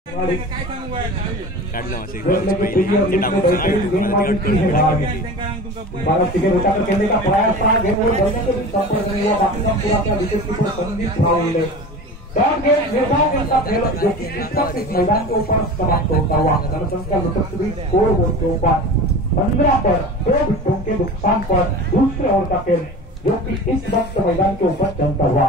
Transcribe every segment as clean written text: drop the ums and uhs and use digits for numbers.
Bharat ticket उठाकर खेलने का प्रयास था, गेम वो बढ़ने के भी सफल नहीं हुआ। बाकी का पूरा क्या विकेट कीपर संदीप राहुल ने शॉट गेम निर्धारण उनका खेल जो कि इस वक्त इस मैदान के ऊपर समाप्त होता हुआ जनसंख्या लुटक भी 4 ओवर के ऊपर 15 पर 2 विकेटों के नुकसान पर दूसरे ओवर का खेल जो कि इस वक्त मैदान के ऊपर चलता हुआ।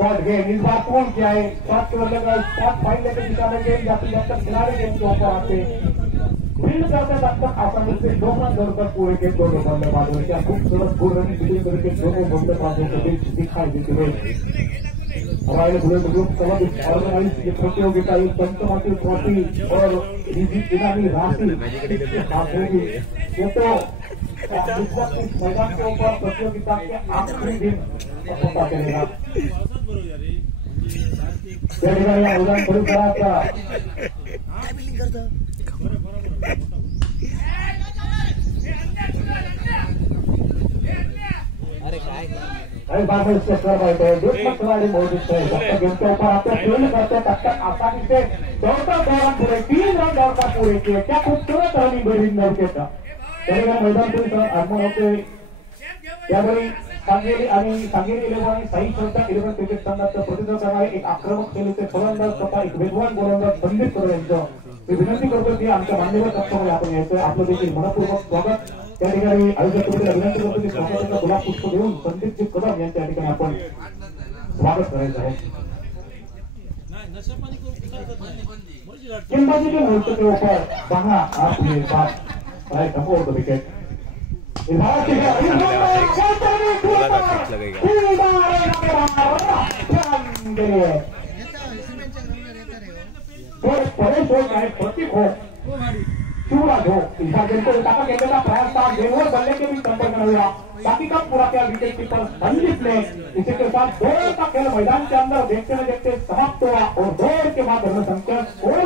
शॉट गेम इस बार कौन क्या है, शॉट के बदले का शॉट फाइन लेकर निकाले गेम या फिर जब तक खिलाड़ी गेम के ऊपर आते फील्ड करते तब तक आसानी से 2 रन दौड़कर पूरे के दोनों बल्लेबाजों क्या खूबसूरत फुल रन बिल्डिंग करके दोनों बल्लेबाजों के बीच दिखाई देते हुए हमारे बुजुर्ग कबड्डी ऑर्गेनाइज ये प्रतियोगिता इस पंचमती ट्रॉफी और इनामी राशि हाथ होगी। ये तो इस मैदान के ऊपर प्रतियोगिता के आखिरी दिन पता चलेगा। उदाहरण बड़ी बड़ा अरे बात इससे कर रहे थे दूसरा खिलाड़ी मौजूद थे जब तक गेम के ऊपर आते फील्ड करते तब तक आसानी से दौड़ता दौरान पूरे 3 रन दौड़ता पूरे किए। क्या खूबसूरत रनिंग बेरिंग के था मैदान होते त्यावेळी सांगली 11 आणि साई श्रद्धा 11 क्रिकेट संघाचं प्रतिनिधित्व करणारे एक आक्रमक शैलीचे फलंदाज तथा एक वेगवान गोलंदाज संदीप कदम यांचं मी विनंती करतो की आमच्या मान्यवर कक्षामध्ये आपण यायचं। आपलं देखील मनपूर्वक स्वागत। त्या ठिकाणी आयोजक कमिटीला विनंती करतो की स्वागताचा गुलाब पुष्प देऊन संदीपजी कदम यांच्या ठिकाणी आपण स्वागत करायचं आहे। गेंदबाजी के मोर्चे के ऊपर 10 आपके साथ राइट अपोज द विकेट प्रतीक हो शिवराज हो को उठाकर खेलने का प्रयास था। गेंदों बल्ले के भी संपर्क नहीं हुआ। बाकी का पूरा क्या विकेट कीपर संदीप ने इसी के साथ 2 ओवर का खेल मैदान के अंदर देखते हुए देखते समाप्त हुआ और 2 ओवर के बाद जनसंख्या 16